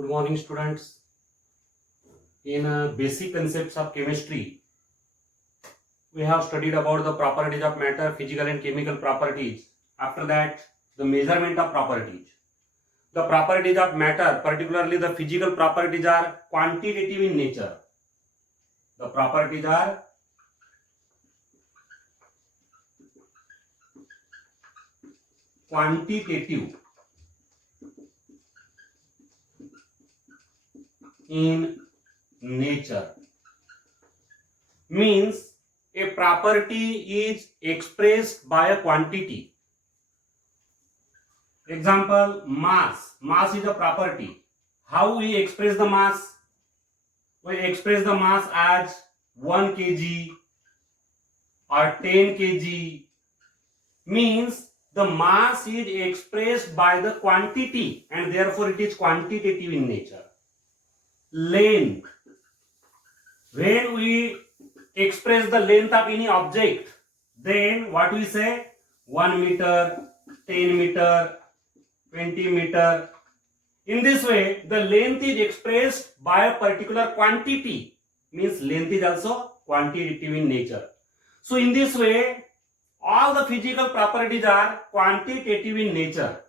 Good morning, students. In basic concepts of chemistry, we have studied about the properties of matter, physical and chemical properties. After that, the measurement of properties. The properties of matter, particularly the physical properties, are quantitative in nature. The properties are quantitative in nature. Means a property is expressed by a quantity. Example, mass. Mass is a property. How we express the mass? We express the mass as 1 kg or 10 kg. Means the mass is expressed by the quantity and therefore it is quantitative in nature. Length. When we express the length of any object, then what we say? 1 meter, 10 meter, 20 meter. In this way, the length is expressed by a particular quantity. Means length is also quantitative in nature. So in this way, all the physical properties are quantitative in nature.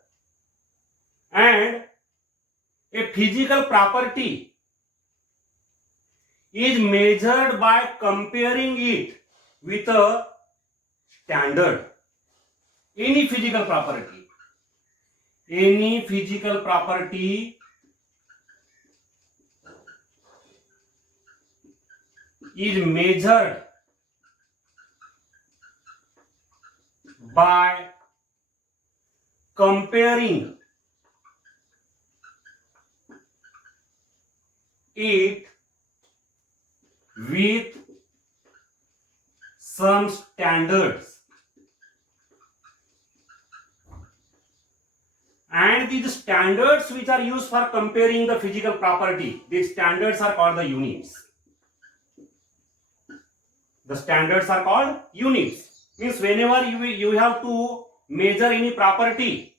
And a physical property is measured by comparing it with a standard. Any physical property is measured by comparing it with some standards. And these standards which are used for comparing the physical property, these standards are called the units. The standards are called units. Means whenever you have to measure any property,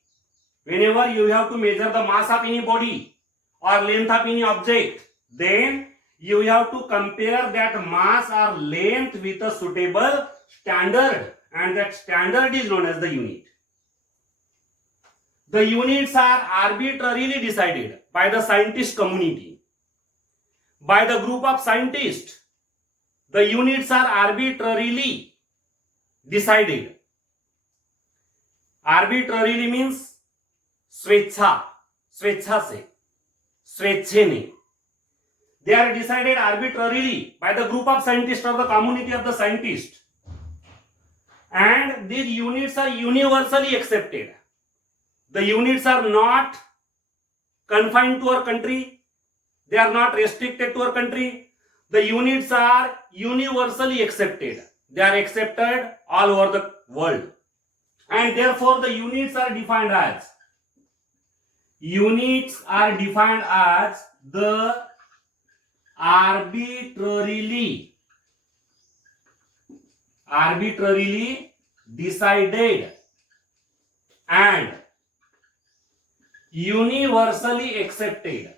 whenever you have to measure the mass of any body or length of any object, then you have to compare that mass or length with a suitable standard, and that standard is known as the unit. The units are arbitrarily decided by the scientist community, by the group of scientists. The units are arbitrarily decided. Arbitrarily means स्वेच्छा से, स्वेच्छेने. They are decided arbitrarily by the group of scientists or the community of the scientists. And these units are universally accepted. The units are not confined to our country. They are not restricted to our country. The units are universally accepted. They are accepted all over the world. And therefore the units are defined as the arbitrarily decided and universally accepted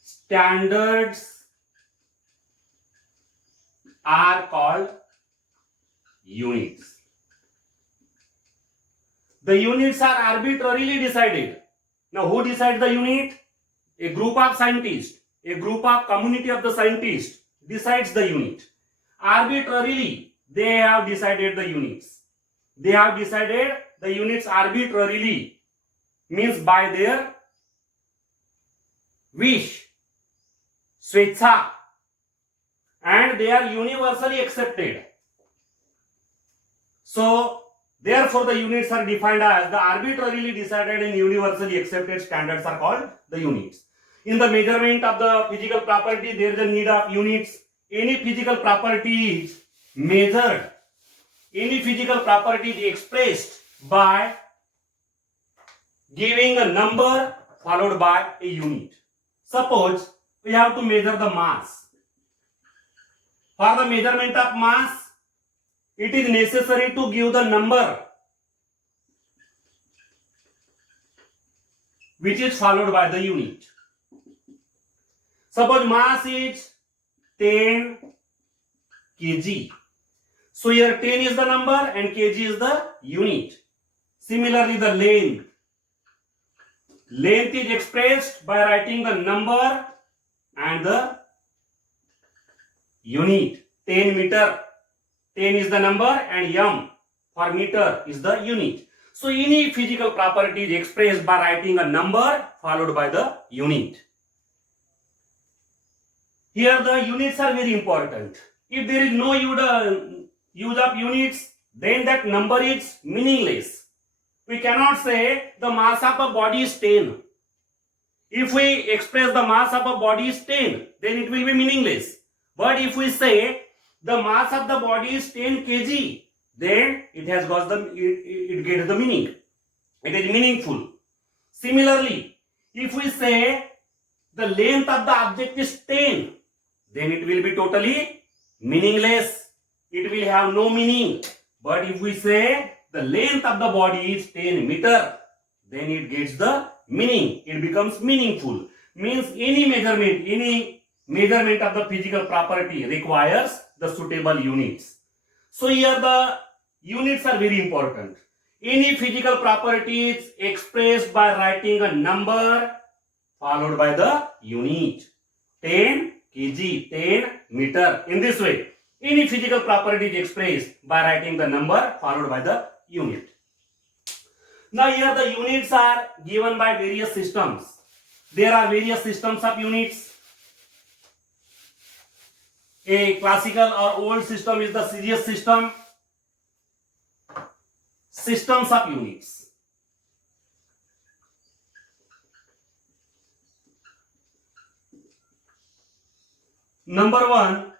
standards are called units. The units are arbitrarily decided. Now who decides the unit? A group of scientists, a group of community of the scientists decides the unit. Arbitrarily they have decided the units. They have decided the units arbitrarily, means by their wish, स्वेच्छा, and they are universally accepted. So therefore the units are defined as the arbitrarily decided and universally accepted standards are called the units. In the measurement of the physical property, there is a need of units. Any physical property is measured, any physical property is expressed by giving a number followed by a unit. Suppose we have to measure the mass. For the measurement of mass, it is necessary to give the number which is followed by the unit. Suppose mass is 10 kg. So here 10 is the number and kg is the unit. Similarly, the length. Length is expressed by writing the number and the unit. 10 meter. 10 is the number and m for meter is the unit. So any physical property is expressed by writing a number followed by the unit. Here the units are very important. If there is no use of units, then that number is meaningless. We cannot say the mass of a body is 10. If we express the mass of a body is 10, then it will be meaningless. But if we say the mass of the body is 10 kg, then it has got it gets the meaning. It is meaningful. Similarly, if we say the length of the object is 10, then it will be totally meaningless. It will have no meaning. But if we say the length of the body is 10 meter, then it gets the meaning. It becomes meaningful. Means any measurement of the physical property requires the suitable units. So here the units are very important. Any physical property is expressed by writing a number followed by the unit. 10 kg, 10 meter. In this way, any physical property is expressed by writing the number followed by the unit. Now here the units are given by various systems. There are various systems of units. A classical or old system is the series system. Systems of units. Number 1,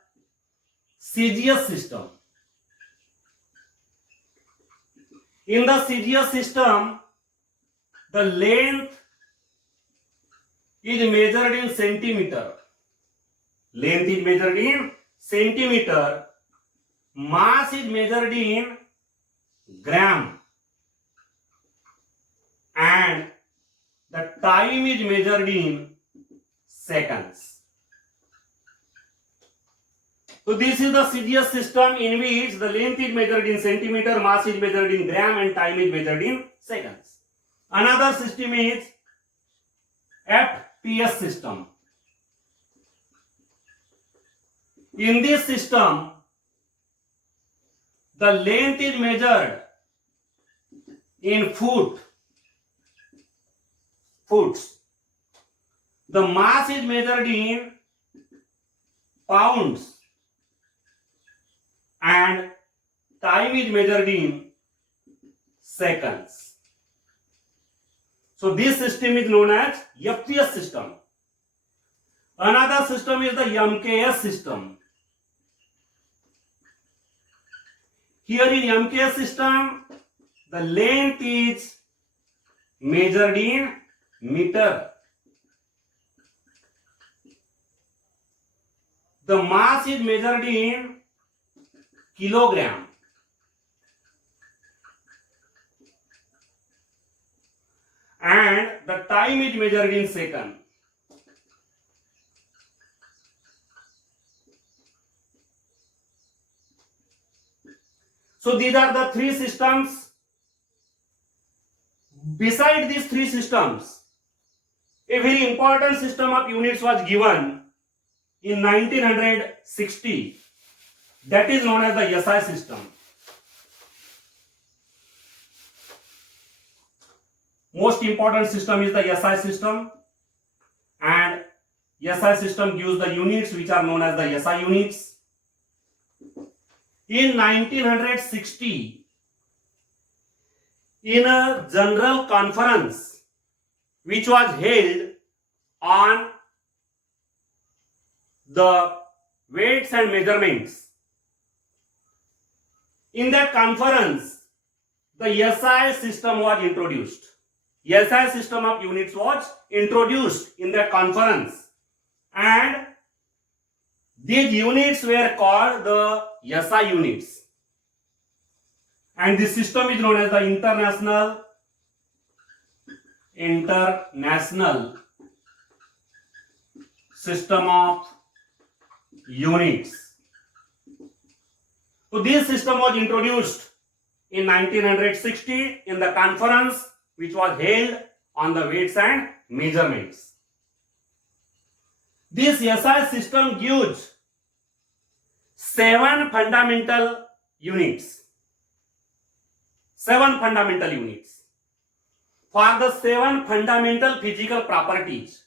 Cesius system. In the Cesius system, the length is measured in centimeter. Length is measured in centimeter. Mass is measured in gram. And the time is measured in seconds. So this is the Cesius system in which the length is measured in centimeter, mass is measured in gram and time is measured in seconds. Another system is FPS system. In this system, the length is measured in foots. The mass is measured in pounds. And time is measured in seconds. So this system is known as FPS system. Another system is the MKS system. Here in MKS system, the length is measured in meter. The mass is measured in kilogram. And the time is measured in second. So these are the three systems. Beside these three systems, a very important system of units was given in 1960. That is known as the SI system. Most important system is the SI system, and SI system gives the units which are known as the SI units. In 1960, in a general conference which was held on the weights and measurements, in that conference, the SI system was introduced. SI system of units was introduced in that conference, and these units were called the SI units. And this system is known as the International international system of units. So this system was introduced in 1960 in the conference which was held on the weights and measurements. This SI system gives 7 fundamental units. 7 fundamental units. For the 7 fundamental physical properties.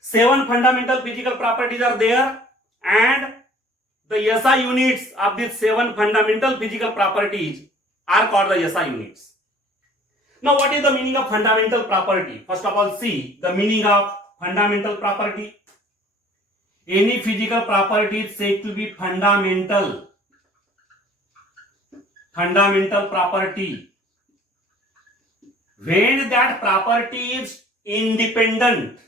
7 fundamental physical properties are there, and the SI units of these 7 fundamental physical properties are called the SI units. Now, what is the meaning of fundamental property? First of all, see the meaning of fundamental property. Any physical property is said to be fundamental. Fundamental property when that property is independently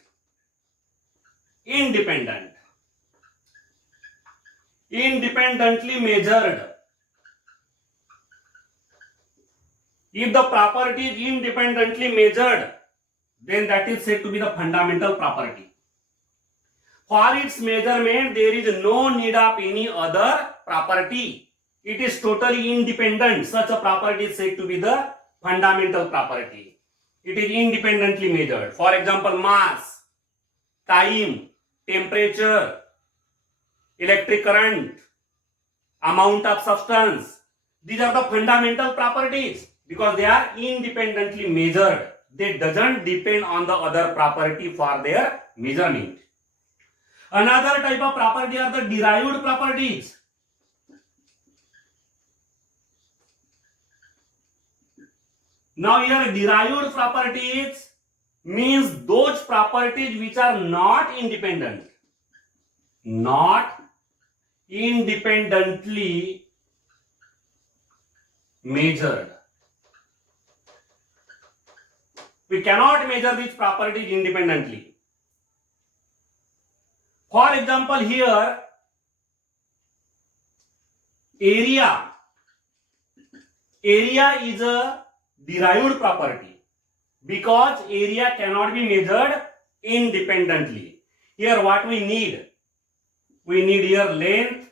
measured. If the property is independently measured, then that is said to be the fundamental property. For its measurement, there is no need of any other property. It is totally independent. Such a property is said to be the fundamental property. It is independently measured. For example, mass, time, temperature, electric current, amount of substance. These are the fundamental properties because they are independently measured. They doesn't depend on the other property for their measurement. Another type of property are the derived properties. Now here derived properties means those properties which are not independent. Not independently measured. We cannot measure these properties independently. For example, here area is a derived property because area cannot be measured independently. Here what we need? We need here length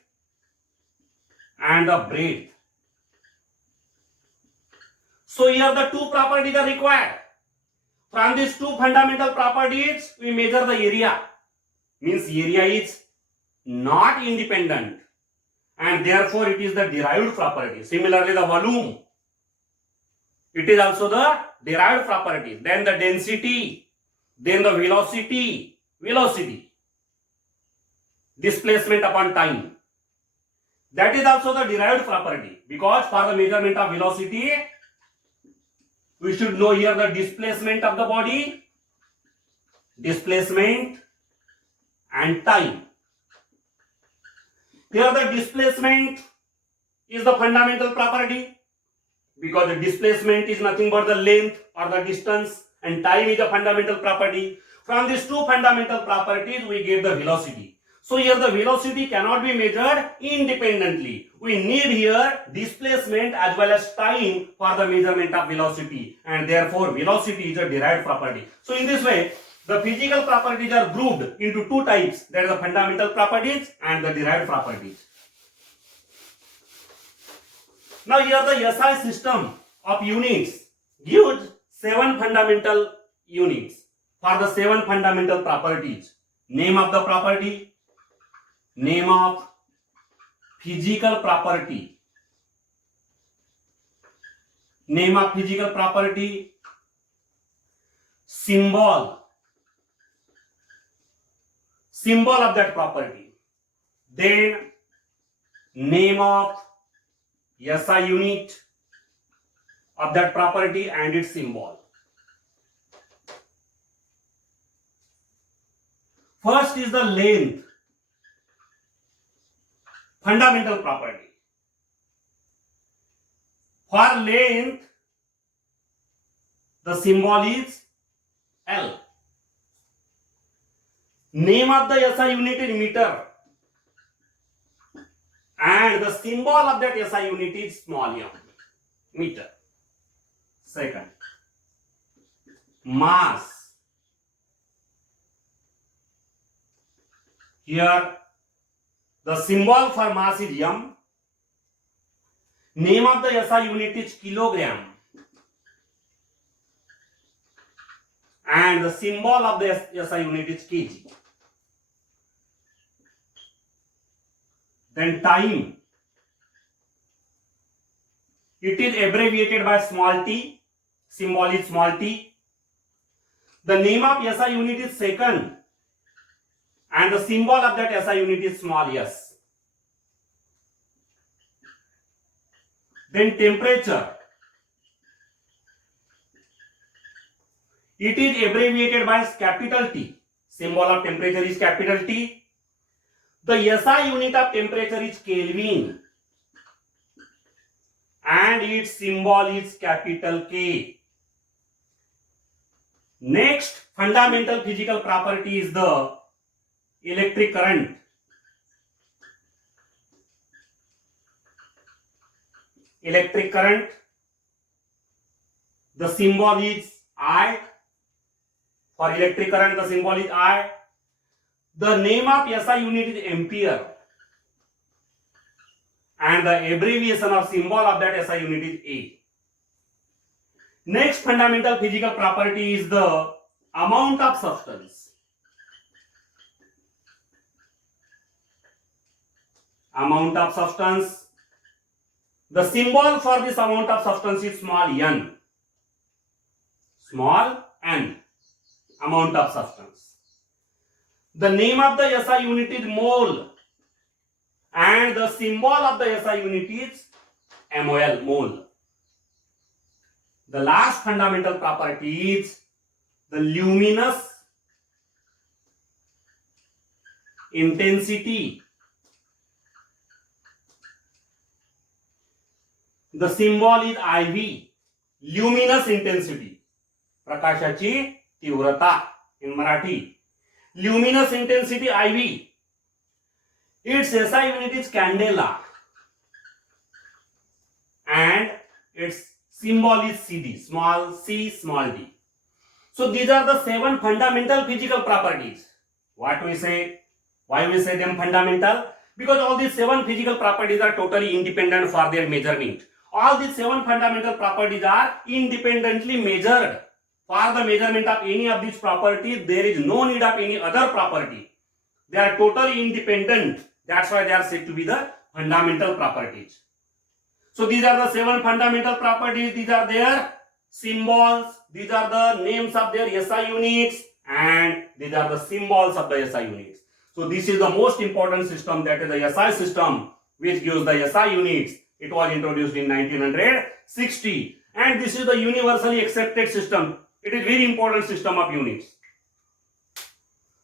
and the breadth. So here the two properties are required. From these two fundamental properties, we measure the area. Means area is not independent and therefore it is the derived property. Similarly, the volume, it is also the derived property. Then the density, then the velocity, displacement upon time. That is also the derived property because for the measurement of velocity, we should know here the displacement of the body, displacement and time. Here the displacement is the fundamental property because the displacement is nothing but the length or the distance and time is a fundamental property. From these two fundamental properties we get the velocity. So here the velocity cannot be measured independently. We need here displacement as well as time for the measurement of velocity and therefore velocity is a derived property. So in this way, the physical properties are grouped into two types, that is the fundamental properties and the derived properties. Now here the SI system of units gives 7 fundamental units for the 7 fundamental properties. Name of the property, name of physical property, name of physical property, symbol of that property, then name of SI unit of that property and its symbol. First is the length, fundamental property. For length, the symbol is L. Name of the SI unit is meter and the symbol of that SI unit is small m, meter. Second, mass. Here the symbol for mass is m. Name of the SI unit is kilogram. And the symbol of the SI unit is kg. Then time. It is abbreviated by small t. Symbol is small t. The name of SI unit is second. And the symbol of that SI unit is small s. Then temperature. It is abbreviated by capital T. Symbol of temperature is capital T. The SI unit of temperature is Kelvin. And its symbol is capital K. Next fundamental physical property is the electric current. Electric current. The symbol is I. For electric current, the symbol is I. The name of SI unit is ampere. And the abbreviation or symbol of that SI unit is A. Next fundamental physical property is the amount of substance. Amount of substance. The symbol for this amount of substance is small n. Small n. Amount of substance. The name of the SI unit is mole. And the symbol of the SI unit is mol, mole. The last fundamental property is the luminous intensity. The symbol is IV. Luminous intensity. प्रकाशाची तीव्रता in Marathi. Luminous intensity IV. Its SI unit is candela. And its symbol is CD. Small c, small d. So these are the 7 fundamental physical properties. What we say? Why we say them fundamental? Because all these 7 physical properties are totally independent for their measurement. All these 7 fundamental properties are independently measured. For the measurement of any of these properties, there is no need of any other property. They are totally independent. That's why they are said to be the fundamental properties. So these are the 7 fundamental properties. These are their symbols. These are the names of their SI units. And these are the symbols of the SI units. So this is the most important system, that is the SI system, which gives the SI units. It was introduced in 1960. And this is the universally accepted system. It is very important system of units.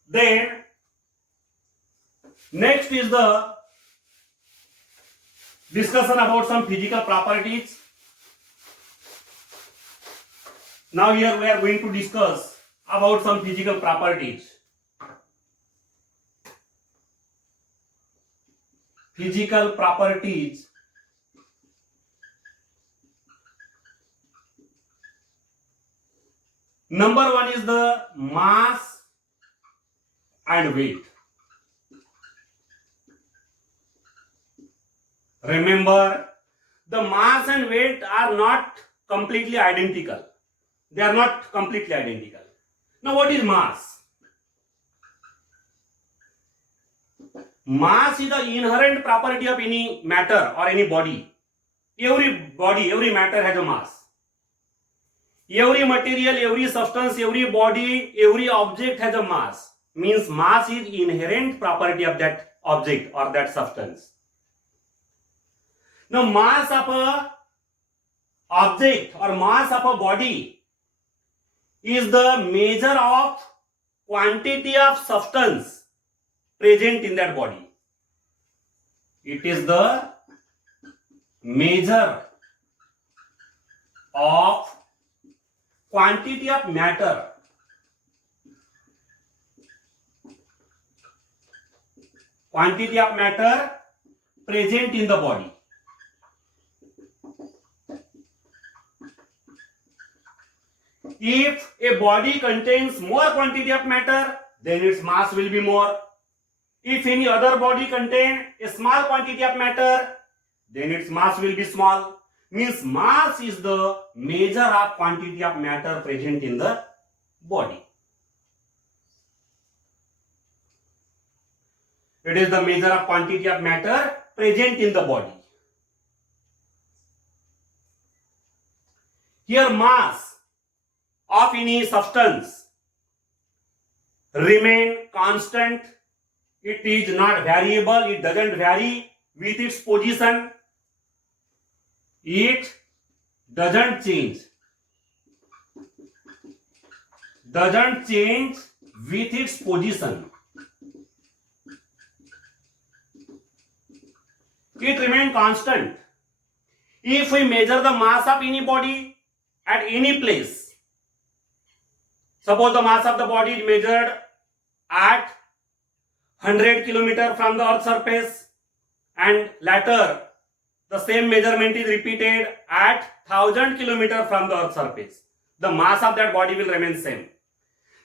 Then next is the discussion about some physical properties. Now here we are going to discuss about some physical properties. Physical properties. Number 1 is the mass and weight. Remember, the mass and weight are not completely identical. They are not completely identical. Now, what is mass? Mass is the inherent property of any matter or any body. Every matter has a mass. Every material, every substance, every body, every object has a mass. Means mass is inherent property of that object or that substance. Now, mass of a object or mass of a body is the measure of quantity of substance present in that body. It is the measure of quantity of matter present in the body. If a body contains more quantity of matter, then its mass will be more. If any other body contains a small quantity of matter, then its mass will be small. Means mass is the measure of quantity of matter present in the body. It is the measure of quantity of matter present in the body. Here mass of any substance remain constant. It is not variable. It doesn't vary with its position. It doesn't change. Doesn't change with its position. It remains constant. If we measure the mass of any body at any place, suppose the mass of the body is measured at 100 km from the earth's surface, and later the same measurement is repeated at 1000 km from the earth's surface, the mass of that body will remain same.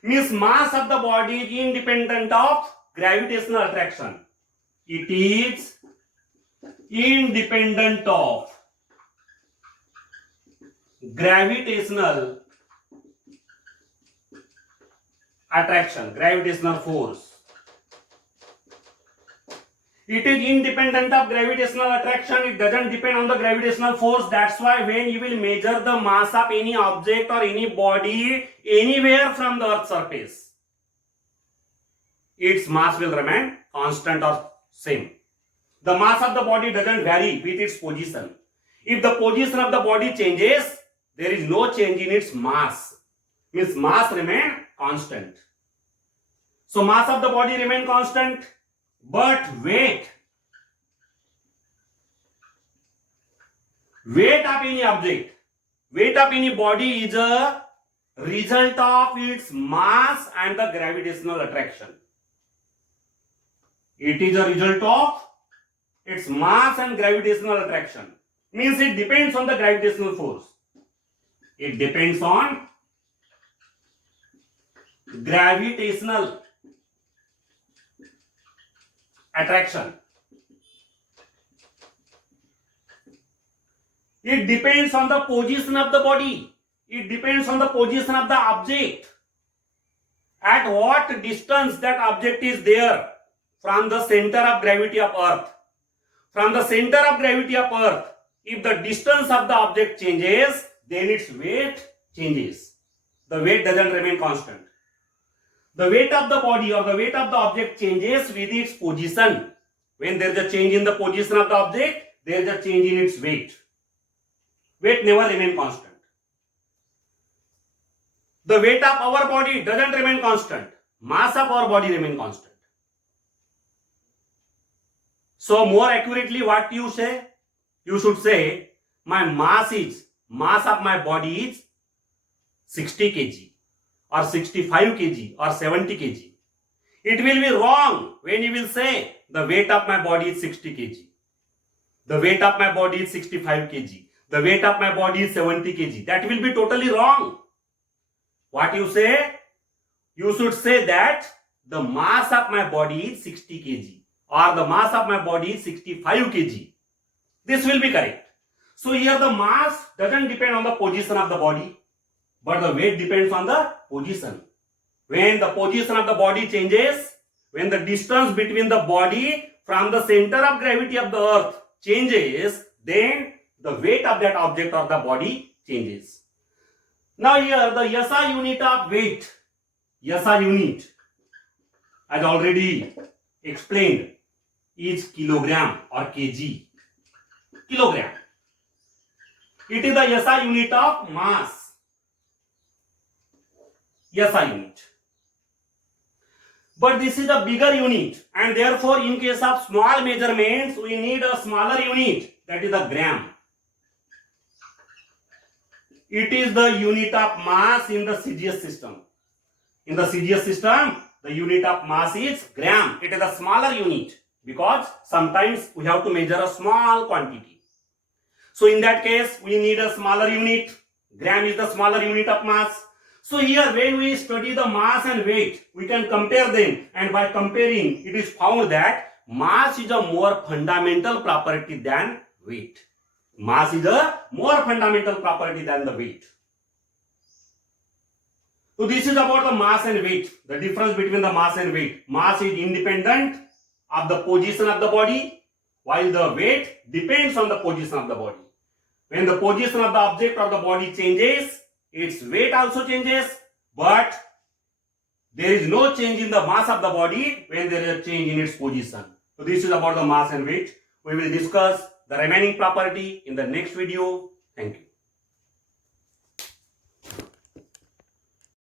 Means mass of the body is independent of gravitational attraction. It is independent of gravitational attraction, gravitational force. It is independent of gravitational attraction. It doesn't depend on the gravitational force. That's why when you will measure the mass of any object or any body anywhere from the earth's surface, its mass will remain constant or same. The mass of the body doesn't vary with its position. If the position of the body changes, there is no change in its mass. Means mass remain constant. So mass of the body remain constant, but weight of any object, weight of any body is a result of its mass and the gravitational attraction. It is a result of its mass and gravitational attraction. Means it depends on the gravitational force. It depends on gravitational attraction. It depends on the position of the body. It depends on the position of the object. At what distance that object is there from the center of gravity of Earth. From the center of gravity of Earth, if the distance of the object changes, then its weight changes. The weight doesn't remain constant. The weight of the body or the weight of the object changes with its position. When there is a change in the position of the object, there is a change in its weight. Weight never remains constant. The weight of our body doesn't remain constant. Mass of our body remains constant. So more accurately what you say? You should say my mass of my body is 60 kg or 65 kg or 70 kg. It will be wrong when you will say the weight of my body is 60 kg. The weight of my body is 65 kg. The weight of my body is 70 kg. That will be totally wrong. What you say? You should say that the mass of my body is 60 kg or the mass of my body is 65 kg. This will be correct. So here the mass doesn't depend on the position of the body, but the weight depends on the position. When the position of the body changes, when the distance between the body from the center of gravity of the earth changes, then the weight of that object or the body changes. Now here the SI unit of weight, SI unit, as already explained, is kilogram or kg. Kilogram. It is the SI unit of mass. SI unit. But this is a bigger unit, and therefore in case of small measurements we need a smaller unit, that is a gram. It is the unit of mass in the CGS system. In the CGS system, the unit of mass is gram. It is a smaller unit because sometimes we have to measure a small quantity. So in that case, we need a smaller unit. Gram is the smaller unit of mass. So here when we study the mass and weight, we can compare them, and by comparing it is found that mass is a more fundamental property than weight. Mass is a more fundamental property than the weight. So this is about the mass and weight, the difference between the mass and weight. Mass is independent of the position of the body, while the weight depends on the position of the body. When the position of the object or the body changes, its weight also changes, but there is no change in the mass of the body when there is a change in its position. So this is about the mass and weight. We will discuss the remaining property in the next video. Thank you.